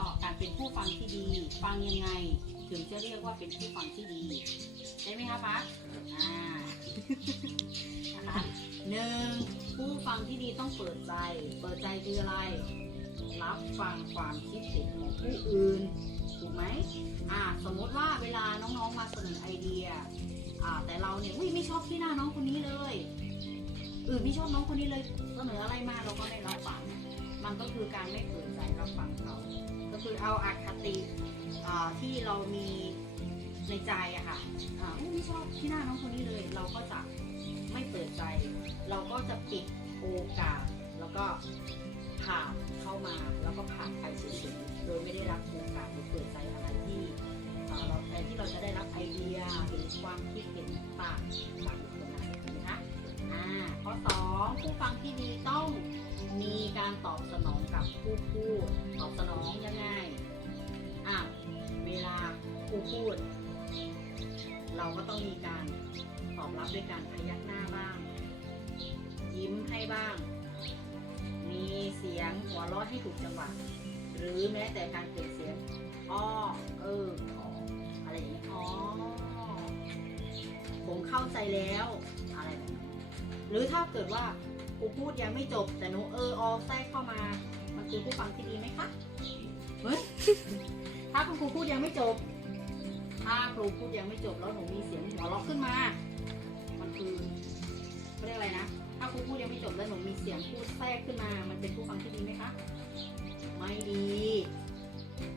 มันมีอะไรบ้างแล้วก็การเป็นผู้ฟังที่ดี ฟังยังไง ถึงจะเรียกว่าเป็นผู้ฟังที่ดีใช่ไหมคะพักอ่านะคะหนึ่งผู้ฟังที่ดีต้องเปิดใจ เปิดใจคืออะไร รับฟังความคิดเห็นของผู้อื่นถูกไหมอ่าสมมติว่าเวลาน้องๆมาเสนอไอเดียอ่าแต่เราเนี่ยอุ้ยไม่ชอบที่หน้าน้องคนนี้เลยเออไม่ชอบน้องคนนี้เลยเสนออะไรมาเราก็ไม่รับฟัง มันก็คือการไม่เปิดใจรับฟังเขา ก็คือเอาอาคติที่เรามีในใจอะค่ะอ่าอุ๊ยไม่ชอบที่หน้าน้องคนนี้เลย เราก็จะไม่เปิดใจ เราก็จะปิดโอกาส แล้วก็ผ่านเข้ามา แล้วก็ผ่านไปเฉยๆ โดยไม่ได้รับโอกาสหรือเปิดใจอะไรที่เราแทนที่เราจะได้รับไอเดียหรือความคิดเห็นต่างจากคคลนั้นนะคะอ่าข้อสองผู้ฟังที่ดีต้อง มีการตอบสนองกับผู้พูด ตอบสนองยังไงอะเวลาผู้พูด เราก็ต้องมีการตอบรับด้วยการพยักหน้าบ้าง ยิ้มให้บ้าง มีเสียงหัวเราะให้ถูกจังหวะ หรือแม้แต่การเปล่งเสียงอ้อเออขออะไรอย่างนี้อ๋อผมเข้าใจแล้ว อะไรแบบนี้หรือถ้าเกิดว่า ครูพูดยังไม่จบแต่หนูเอออแทรกเข้ามา มันคือผู้ฟังที่ดีไหมคะเฮ้ยถ้าคุณครูพูดยังไม่จบ ถ้าครูพูดยังไม่จบแล้วหนูมีเสียงหัวเราะขึ้นมา มันคือเขาเรียกอะไรนะ ถ้าครูพูดยังไม่จบแล้วหนูมีเสียงพูดแทรกขึ้นมา มันเป็นผู้ฟังที่ดีไหมคะ ไม่ดี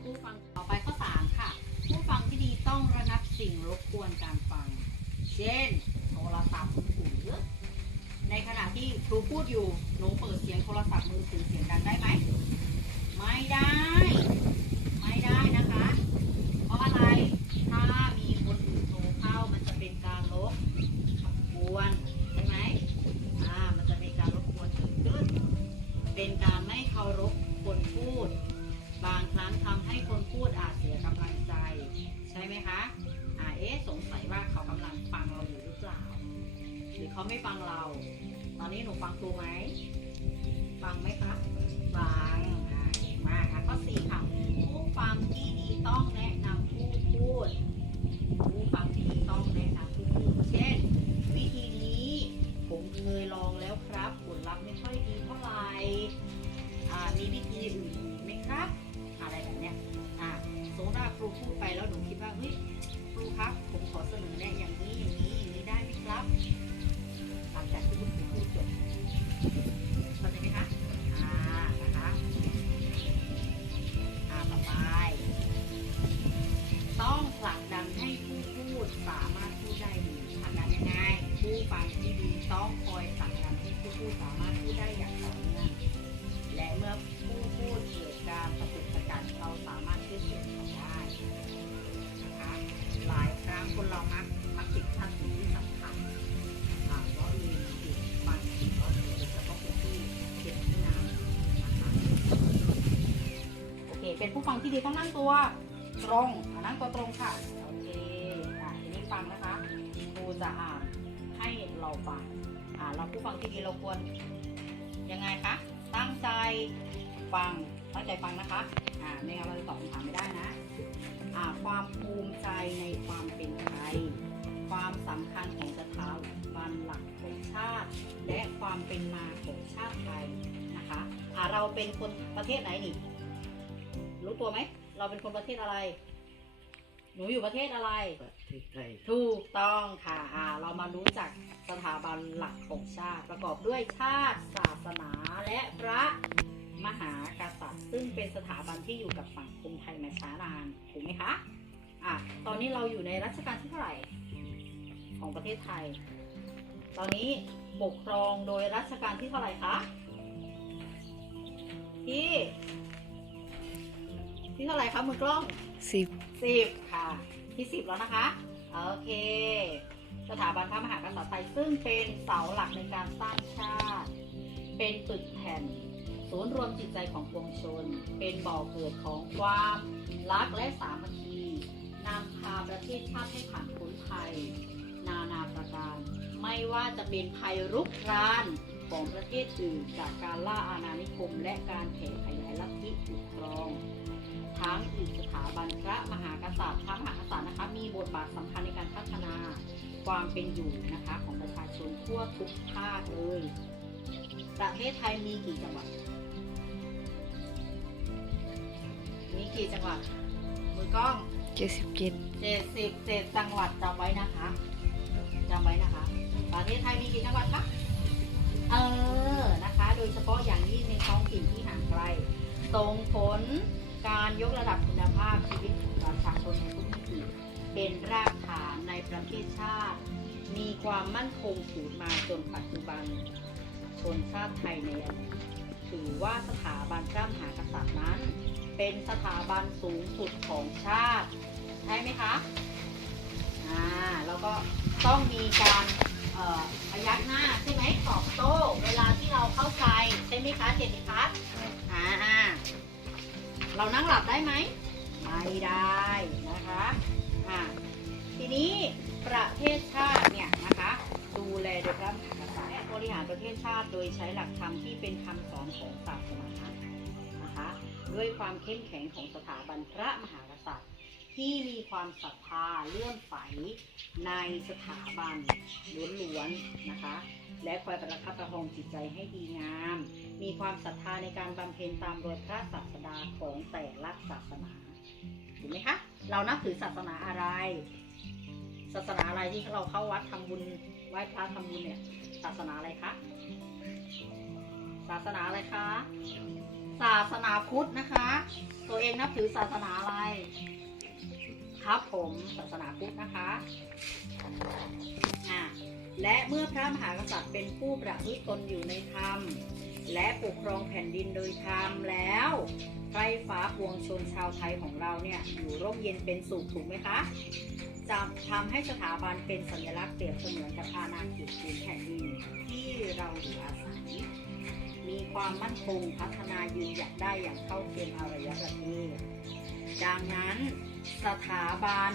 ผู้ฟังต่อไปข้อสามค่ะ ผู้ฟังที่ดีต้องระงับสิ่งรบกวนการฟัง เช่น โทรศัพท์มือถือ ในขณะ ที่ครูพูดอยู่ หนูเปิดเสียงโทรศัพท์มือถือเสียงดังได้ไหม ไม่ได้ไม่ไดู้้ฟังที่ดีต้องนั่งตัวตรงนั่งตัวตรงค่ะ โอเคอะทีนี้ฟังนะคะครูจะอ่านให้เราฟังอ่าเราผู้ฟังที่ดีเราควรยังไงคะ ตั้งใจฟัง ตั้งใจฟังนะคะ อ่า ไม่งั้นเราจะตอบคำถามไม่ได้นะ อ่า ความภูมิใจในความเป็นไทย ความสำคัญของสถาบันหลักของชาติ และความเป็นมาของชาติไทยนะคะ อ่า เราเป็นคนประเทศไหนนี่ รู้ตัวไหม เราเป็นคนประเทศอะไร หนูอยู่ประเทศอะไร ประเทศไทยถูกต้องค่ะอ่าเรามารู้จักสถาบันหลักของชาติ ประกอบด้วยชาติศาสนาและพระมหากษัตริย์ ซึ่งเป็นสถาบันที่อยู่กับสังคมไทยมาช้านานถูกไหมคะอะตอนนี้เราอยู่ในรัชกาลที่เท่าไหร่ของประเทศไทย ตอนนี้ปกครองโดยรัชกาลที่เท่าไหร่คะที่ ที่เท่าไหร่คะมือกล้องสิบสิบค่ะ ที่สิบแล้วนะคะ โอเค สถาบันพระมหากษัตริย์ไทยซึ่งเป็นเสาหลักในการสร้างชาติ เป็นปึกแผ่น ศูนย์รวมจิตใจของปวงชน เป็นบ่อเกิดของความรักและสามัคคีนำพาประเทศชาติให้ผ่านพ้นภัย นานาประการ ไม่ว่าจะเป็นภัยรุกราน ของประเทศอื่นจากการล่าอาณานิคม และการแผ่ขยายลัทธิปกครองทั้งอีกสถาบันพระมหากษัตริย์พระมหากษัตริย์นะคะมีบทบาทสำคัญในการพัฒนาความเป็นอยู่นะคะของประชาชนทั่วทุกภาคเลยประเทศไทยมีกี่จังหวัดมีกี่จังหวัดมือกล้องเจ็ดสิบเจ็ดเจ็ดสิบเจ็ดจังหวัดจำไว้นะคะจำไว้นะคะ ประเทศไทยมีกี่จังหวัดคะ เออนะคะ โดยเฉพาะอย่างยิ่งในท้องถิ่นที่ห่างไกลส่งผลการยกระดับคุณภาพชีวิตของประชาชนในทุกมิติเป็นรากฐานในประเทศชาติ มีความมั่นคงสืบมาจนปัจจุบัน ชนชาติไทยในอดีตถือว่าสถาบันพระมหากษัตริย์นั้น เป็นสถาบันสูงสุดของชาติ ใช่ไหมคะ อ่า แล้วก็ต้องมีการ พยักหน้าใช่ไหมตอบโต้ เวลาที่เราเข้าใจใช่ไหมคะเจนิพัฒน์อ่าเรานั่งหลับได้ไหมไม่ได้นะคะอ่าทีนี้ประเทศชาติเนี่ยนะคะดูแลโดยพระมหากษัตริย์แลบริหารประเทศชาติโดยใช้หลักธรรมที่เป็นคำสอนของศาสนานะคะ ด้วยความเข้มแข็งของสถาบันพระมหากษัตริย์ ที่มีความศรัทธาเลื่อมใสในสถาบันล้วนๆนะคะ และคอยประคับประคองจิตใจให้ดีงาม มีความศรัทธาในการบำเพ็ญตามรอยพระศาสดาของแต่ละศาสนาถูกไหมคะ เรานับถือศาสนาอะไร ศาสนาอะไรที่เราเข้าวัดทำบุญไหว้พระทำบุญเนี่ย ศาสนาอะไรคะ ศาสนาอะไรคะ ศาสนาพุทธนะคะ ตัวเองนับถือศาสนาอะไร ครับผมศาสนาพุทธนะคะอะและเมื่อพระมหากษัตริย์เป็นผู้ประพฤติตนอยู่ในธรรม และปกครองแผ่นดินโดยธรรมแล้วไพร่ฟ้าปวงชนชาวไทยของเราเนี่ยอยู่ร่มเย็นเป็นสุขถูกไหมคะจะทำให้สถาบันเป็นสัญลักษณ์เปรียบเสมือนกับอาณาเขตพื้นแผ่นดินที่เราอยู่อาศัย มีความมั่นคงพัฒนายืนหยัดได้อย่างเท่าเทียมอารยประเทศดังนั้น สถาบัน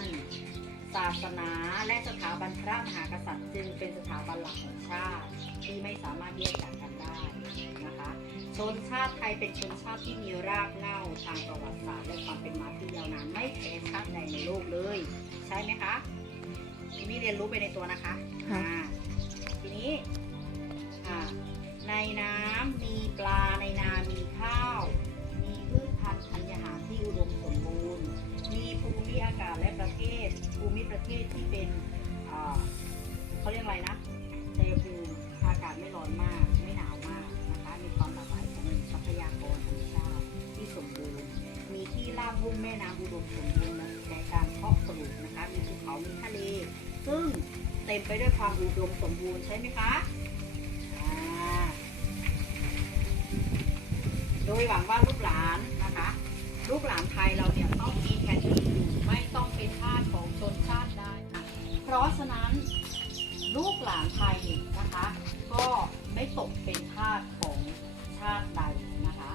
ศาสนา และสถาบันพระมหากษัตริย์จึงเป็นสถาบันหลักของชาติที่ไม่สามารถแยกจากกันได้นะคะ ชนชาติไทยเป็นชนชาติที่มีรากเหง้าทางประวัติศาสตร์และความเป็นมาที่ยาวนานไม่แพ้ชาติใดในโลกเลย ใช่ไหมคะนี่เรียนรู้ไปในตัวนะคะครับอ่าทีนี้อ่าในน้ำมีปลาในนา มีข้าว มีพืชพันธุ์ธัญญาหารที่อุดมสมบูรณ์มี ภูมิอากาศและประเทศ ภูมิประเทศที่เป็นเขาเรียกอะไรนะชัยภูมิอากาศไม่ร้อนมาก ไม่หนาวมากนะคะมีความหลากหลายของทรัพยากรธรรมชาติที่สมบูรณ์ มีที่ราบลุ่มแม่น้ำอุดมสมบูรณ์ในการเพาะปลูกนะคะ มีภูเขามีทะเล ซึ่งเต็มไปด้วยความอุดมสมบูรณ์ใช่ไหมคะโดยหวังว่าลูกหลานนะคะ ลูกหลานไทยเราเนี่ยต้องมีแผ่นดินอยู่ไม่ ต้องเป็นทาสของชนชาติใดเพราะฉะนั้นลูกหลานไทยนะคะ ก็ไม่ตกเป็นทาสของชาติใดนะคะ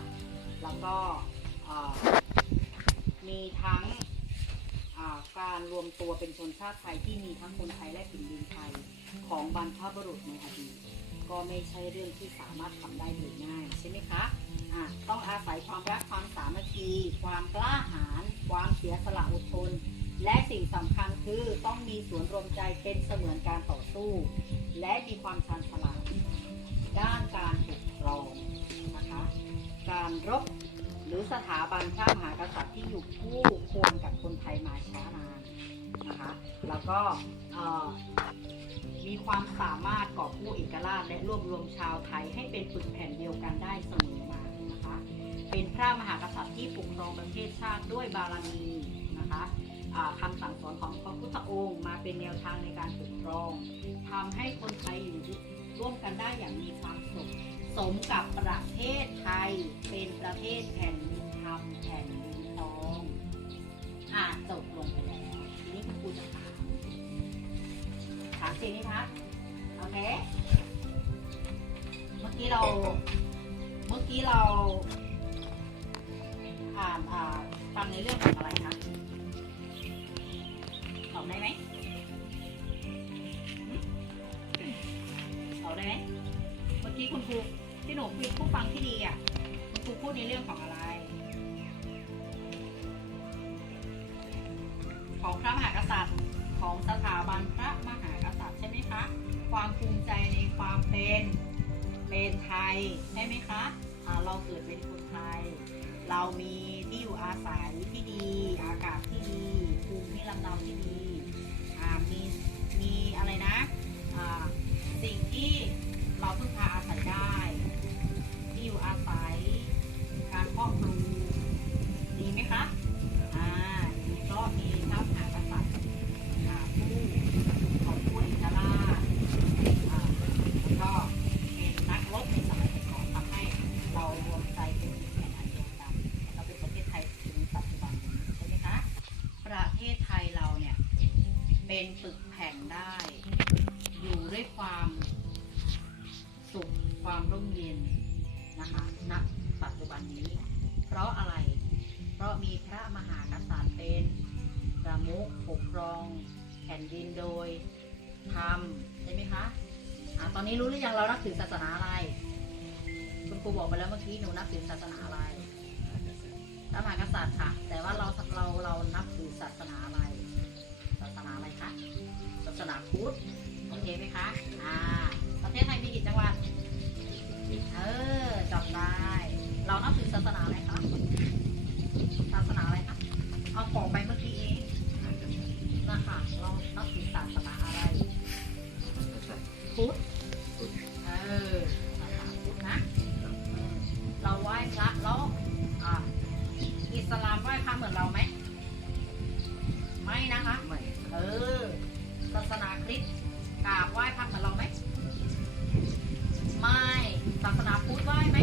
แล้วก็มีทั้งการรวมตัวเป็นชนชาติไทยที่มีทั้งคนไทยและแผ่นดินไทยของบรรพบุรุษในอดีตก็ไม่ใช่เรื่องที่สามารถทำได้โดยง่ายใช่ไหมคะะต้องอาศัยความรักความสามัคคี ความกล้าหาญ สียสละอดทน และสิ่งสำคัญคือต้องมีสวนรวมใจเป็นเสมือนการต่อสู้ และมีความชาญฉลาดด้านการปกครองนะคะการรบหรือสถาบันพระมหากษัตริย์ที่อยู่คู่ควรกับคนไทยมาช้านานนะคะแล้วก็มีความสามารถกอบกู้เอกราชและรวบรวมชาวไทยให้เป็นปึกแผ่นเดียวกันได้เสมอ เป็นพระมหากษัตริย์ที่ปกครองประเทศชาติด้วยบารมีนะคะอ่าคำสั่งสอนของพระพุทธองค์มาเป็นแนวทางในการปกครองทำให้คนไทยอยู่ร่วมกันได้อย่างมีความสุขสมกับประเทศไทยเป็นประเทศแผ่นดินธรรมแผ่นดินทองอ่าจบลงไปแล้วทีนี้คุณครูจะถามถามสินิพัฒน์โอเค มุขปกครอง แผ่นดินโดยธรรมใช่ไหมคะอะตอนนี้รู้หรือยังเรานับถือศาสนาอะไร คุณครูบอกไปแล้วเมื่อกี้หนูนับถือศาสนาอะไรพระมหากษัตริย์ค่ะ แต่ว่าเราเราเรานับถือศาสนาอะไร ศาสนาอะไรคะ ศาสนาพุทธ โอเคไหมคะ อ่า ประเทศไทยมีกี่จังหวัด เออจำได้ เรานับถือศาสนาอะไรคะ ศาสนาอะไรคะ เอาของไปเมื่อ นับถือศาสนาอะไรพุทธเออศาสนาพุทธนะอืมเราไหว้พระแล้วอ่าอิสลามไหว้พระเหมือนเราไหมไม่นะคะ ไม่เออศาสนาคริสต์กราบไหว้พระเหมือนเราไหมไม่ศาสนาพุทธไหว้ไหม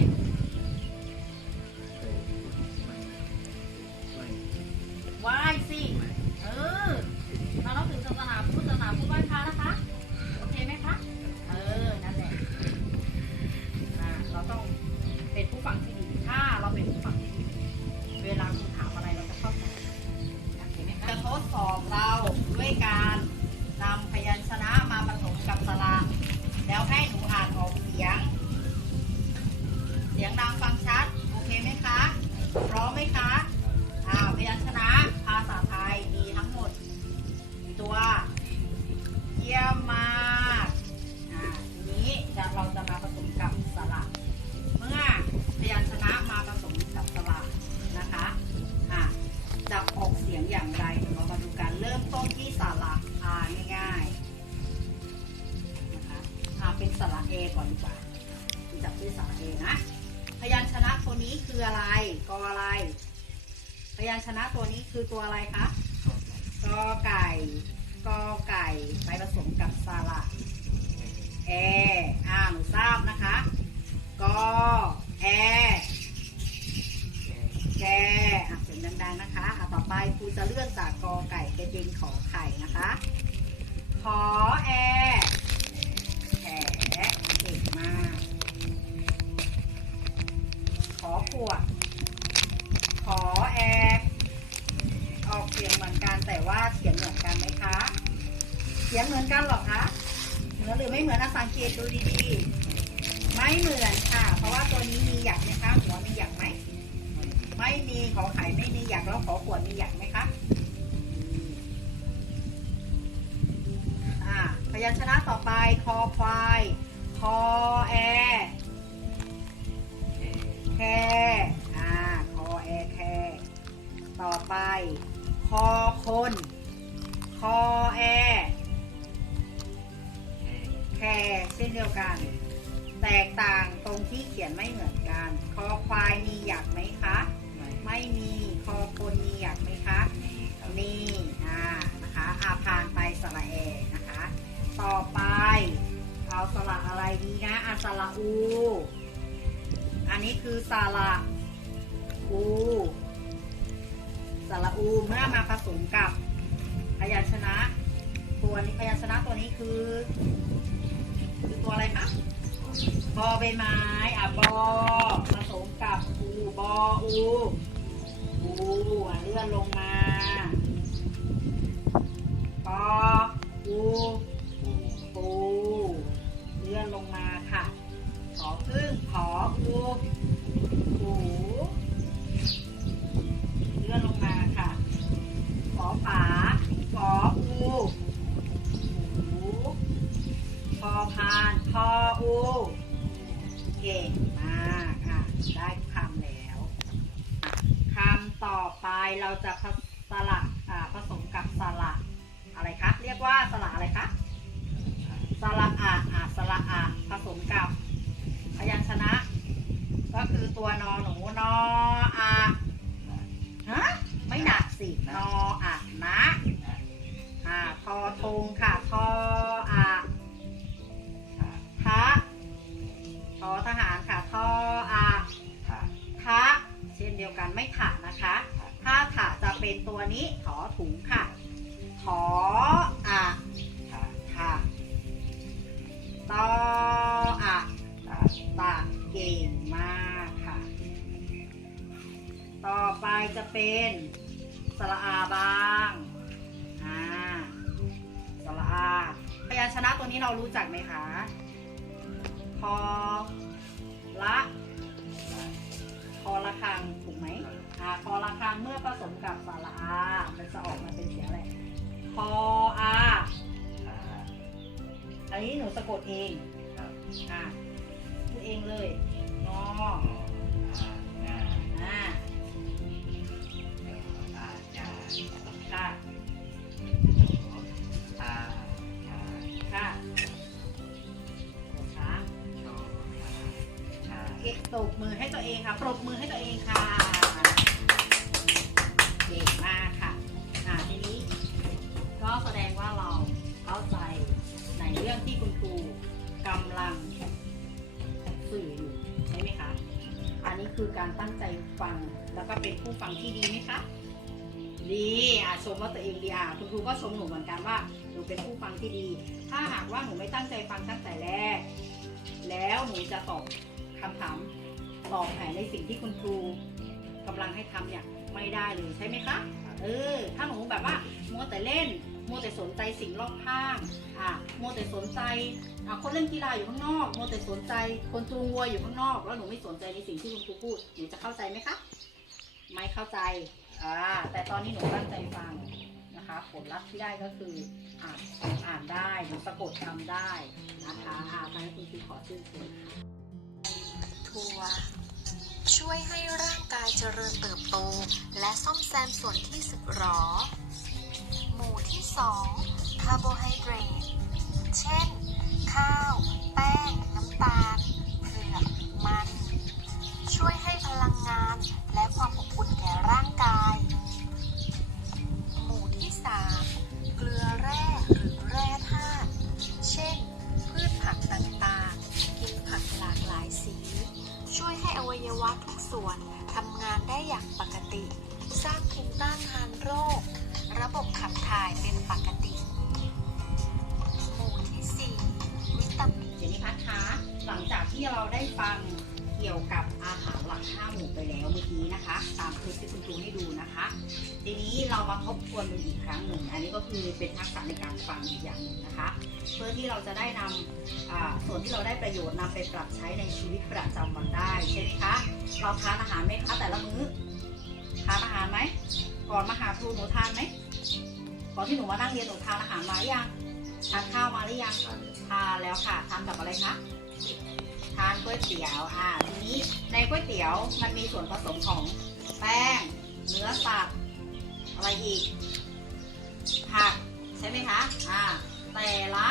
ชนะตัวนี้คือตัวอะไรคะกอไก่กอไก่ไปผสมกับสระแออ่าหนูทราบนะคะกอแอแกอะเสียงดังๆนะคะอะต่อไปครูจะเลื่อนจากกอไก่ไปเป็นดินขอไข่นะคะขอะสั เช่นเดียวกัน แตกต่างตรงที่เขียนไม่เหมือนกัน คอควายมีหยักไหมคะ ไม่มีคอคนมีหยักไหมคะมีอ่านะคะอาผ่านไปสระเอนะคะ ต่อไปเอาสระอะไรดีนะอาสระอู อันนี้คือสระอูสระอูเมื่อมาผสมกับพยัญชนะ ตัวนี้พยัญชนะตัวนี้คือคือ ตัวอะไรคะบอใบไม้อะบอผสมกับอูบออูอูอะเลื่อนลงมาปออูะกดเองอ่าพูดเองเลยงออ่าค่ะค่ะโอช้างเก็บตบมือให้ตัวเองค่ะ ปรบมือให้ตัวเองค่ะ การตั้งใจฟัง แล้วก็เป็นผู้ฟังที่ดีไหมคะ ดีอะชมว่าตัวเองดีอะคุณครูก็ชมหนูเหมือนกันว่าหนูเป็นผู้ฟังที่ดี ถ้าหากว่าหนูไม่ตั้งใจฟังตั้งแต่แรก แล้วหนูจะตอบคำถามตอบแผนในสิ่งที่คุณครูกำลังให้ทำเนี่ยไม่ได้เลยใช่ไหมคะ เออ ถ้าหนูแบบว่ามัวแต่เล่น มัวแต่สนใจสิ่งรอบข้างอะมัวแต่สนใจอะคนเล่นกีฬาอยู่ข้างนอกมัวแต่สนใจคนจูงวัวอยู่ข้างนอก แล้วหนูไม่สนใจในสิ่งที่คุณครูพูดหนูจะเข้าใจไหมคะไม่เข้าใจอ่าแต่ตอนนี้หนูตั้งใจฟังนะคะผลลัพธ์ที่ได้ก็คืออ่านอ่านได้หนูสะกดคำได้นะคะอ่าทางคุณครูขอชื่นชมค่ะทัวร์ช่วยให้ร่างกายเจริญเติบโต และซ่อมแซมส่วนที่สึกหรอ มู่ที่2คาร์โบไฮเดรต เช่น ข้าว แป้ง ชีวิตประจำวันได้ใช่ไหมคะ เราทานอาหารไหมคะแต่ละมื้อทานอาหารไหมก่อนมาหาครูหนูทานไหมก่อนที่หนูมานั่งเรียนหนูทานอาหารมาหรือยังทานข้าวมาหรือยังทานแล้วค่ะทานกับอะไรคะทานก๋วยเตี๋ยวอ่าทีนี้ในก๋วยเตี๋ยวมันมีส่วนผสมของแป้งเนื้อสัตว์อะไรอีกผักใช่ไหมคะอ่าแต่ละ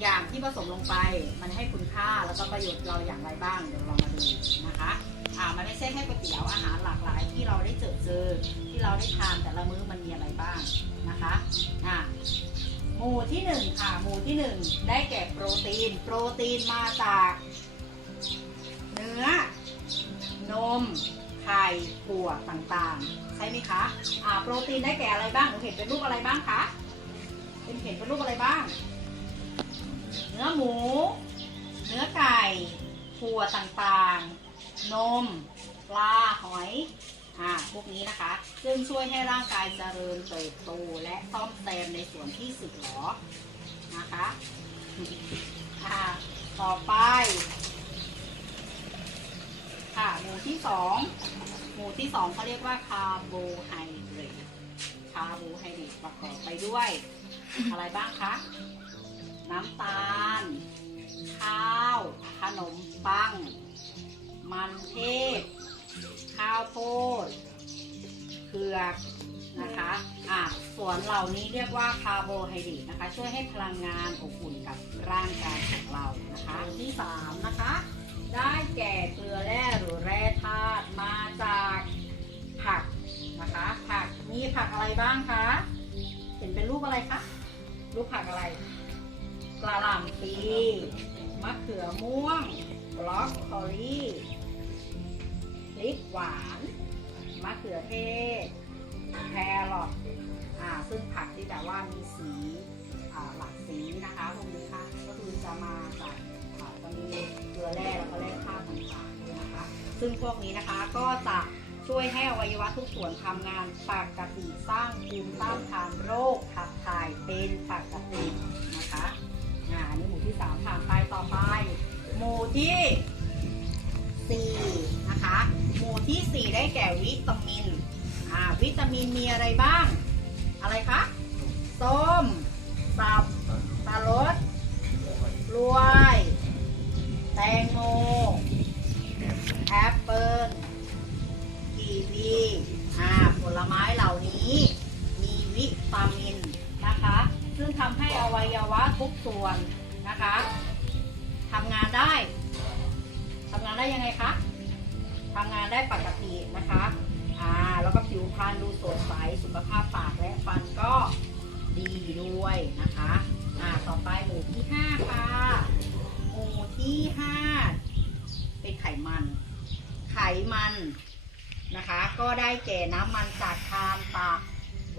อย่างที่ผสมลงไปมันให้คุณค่าแล้วก็ประโยชน์เราอย่างไรบ้างเดี๋ยวเรามาดูนะคะอ่ามันไม่ใช่แค่ก๋วยเตี๋ยวอาหารหลากหลาย ที่เราได้เจอเจอที่เราได้ทานแต่ละมื้อมันมีอะไรบ้างนะคะอ่าหมู่ที่หนึ่งค่ะหมู่ที่หนึ่งได้แก่โปรตีน โปรตีนมาจากเนื้อนมไข่ถั่วต่างๆ ใช่ไหมคะอ่าโปรตีนได้แก่อะไรบ้างหนูเห็นเป็นรูปอะไรบ้างคะเป็นเห็นเป็นรูปอะไรบ้าง นื้อหมู เนื้อไก่ถั่วต่างๆ นม ปลาหอย อ่า พวกนี้นะคะ ซึ่งช่วยให้ร่างกายเจริญเติบโตและซ่อมแซมในส่วนที่สึกหรอนะคะ อ่า ต่อไป ค่ะ หมู่ที่สองหมู่ที่สองเขาเรียกว่าคาร์โบไฮเดรตคาร์โบไฮเดรตประกอบไปด้วย อะไรบ้างคะ น้ำตาล ข้าว ขนมปัง มันเทศ ข้าวโพดเผือกนะคะอะส่วนเหล่านี้เรียกว่าคาร์โบไฮเดรตนะคะ ช่วยให้พลังงานอบอุ่นกับร่างกายของเรานะคะที่3นะคะ ได้แก่เกลือแร่หรือแร่ธาตุมาจากผักนะคะ ผักมีผักอะไรบ้างคะ เห็นเป็นรูปอะไรคะ รูปผักอะไร กระหล่ำปีมะเขือม่วงบล็อกโคลี่พริกหวาน มะเขือเทศ แครอทอ่าซึ่งผักที่แบบว่ามีสีอ่าหลากสีนะคะพวกนี้ค่ะ ก็คือจะมาจากอ่าจะมีเกลือแร่แล้วก็แร่ธาตุต่างๆนะคะ ซึ่งพวกนี้นะคะก็จะช่วยให้อวัยวะทุกส่วนทำงานปกติสร้างภูมิต้านทานโรคขับถ่ายเป็นปกตินะคะ อ่าอันนี้หมู่ที่สามผ่านไปต่อไป หมู่ที่สี่นะคะ หมู่ที่สี่ได้แก่วิตามิน อ่า วิตามินมีอะไรบ้าง อะไรคะส้มสับตาลดกล้วย แตงโม แอปเปิลกีวีอ่า ผลไม้เหล่านี้ มีวิตามิน ซึ่งทำให้อวัยวะทุกส่วนนะคะทำงานได้ทำงานได้ยังไงคะทำงานได้ปกตินะคะอ่าแล้วก็ผิวพรรณดูสดใสสุขภาพปากและฟันก็ดีด้วยนะคะอ่าต่อไปหมู่ที่ห้าค่ะหมู่ที่ห้าเป็นไขมัน ไขมันนะคะ ก็ได้แก่น้ำมันจากทานตะ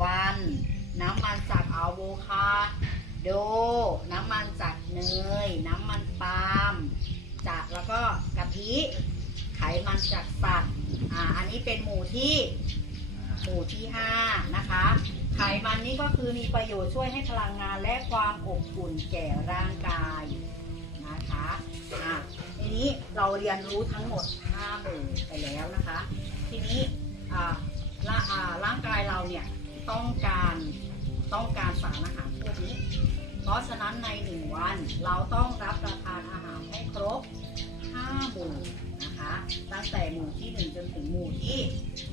วัน น้ำมันจากอะโวคาโด น้ำมันจากเนย น้ำมันปาล์ม จากแล้วก็กะทิไขมันจากสัตว์ อ่า อันนี้เป็นหมู่ที่ หมู่ที่ห้านะคะ ไขมันนี่ก็คือมีประโยชน์ช่วยให้พลังงานและความอบอุ่นแก่ร่างกายนะคะอ่าทีนี้เราเรียนรู้ทั้งหมด5หมู่ไปแล้วนะคะ ทีนี้อ่าร่างกายเราเนี่ย ต้องการต้องการสารอาหารพวกนี้ เพราะฉะนั้นในหนึ่งวันเราต้องรับประทานอาหารให้ครบ5หมู่นะคะตั้งแต่หมู่ที่ 1 จนถึงหมู่ที่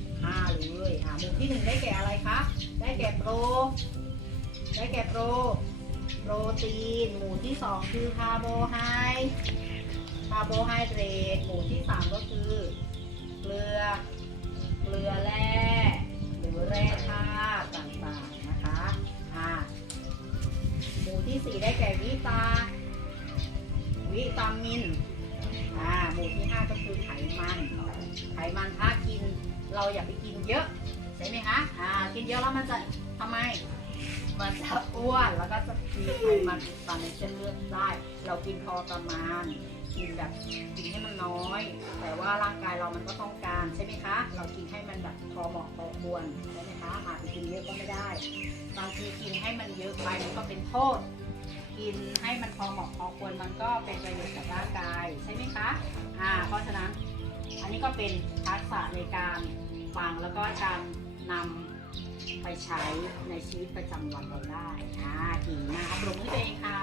5เลยอ่าหมู่ที่ 1 ได้แก่อะไรคะได้แก่โปรได้แก่โปรโปรตีน หมู่ที่ 2 คือคาร์โบไฮคาร์โบไฮเดรตหมู่ที่ 3 ก็คือเกลือเกลือแร่หรือแร่ธาตุ ที่4ได้แก่วิตา วิตามิน อ่า หมู่ที่5ก็คือไขมัน ไขมันถ้ากิน เราอย่าไปกินเยอะ ใช่ไหมคะ อ่า กินเยอะแล้วมันจะทำไม มันจะอ้วนแล้วก็จะมีไขมันอุดตันในเส้นเลือดได้ เรากินพอประมาณ กินแบบกินให้มันน้อย แต่ว่าร่างกายเรามันก็ต้องการใช่ไหมคะ เรากินให้มันแบบพอเหมาะพอควรใช่ไหมคะอาจจะกินเยอะก็ไม่ได้ บางทีกินให้มันเยอะไปมันก็เป็นโทษ กินให้มันพอเหมาะพอควรมันก็เป็นประโยชน์กับร่างกายใช่ไหมคะอ่าเพราะฉะนั้นอันนี้ก็เป็นทักษะในการฟังแล้วก็การนำไปใช้ในชีวิตประจำวันเราได้อ่าดีมากปรบมือให้ตัวเองค่ะ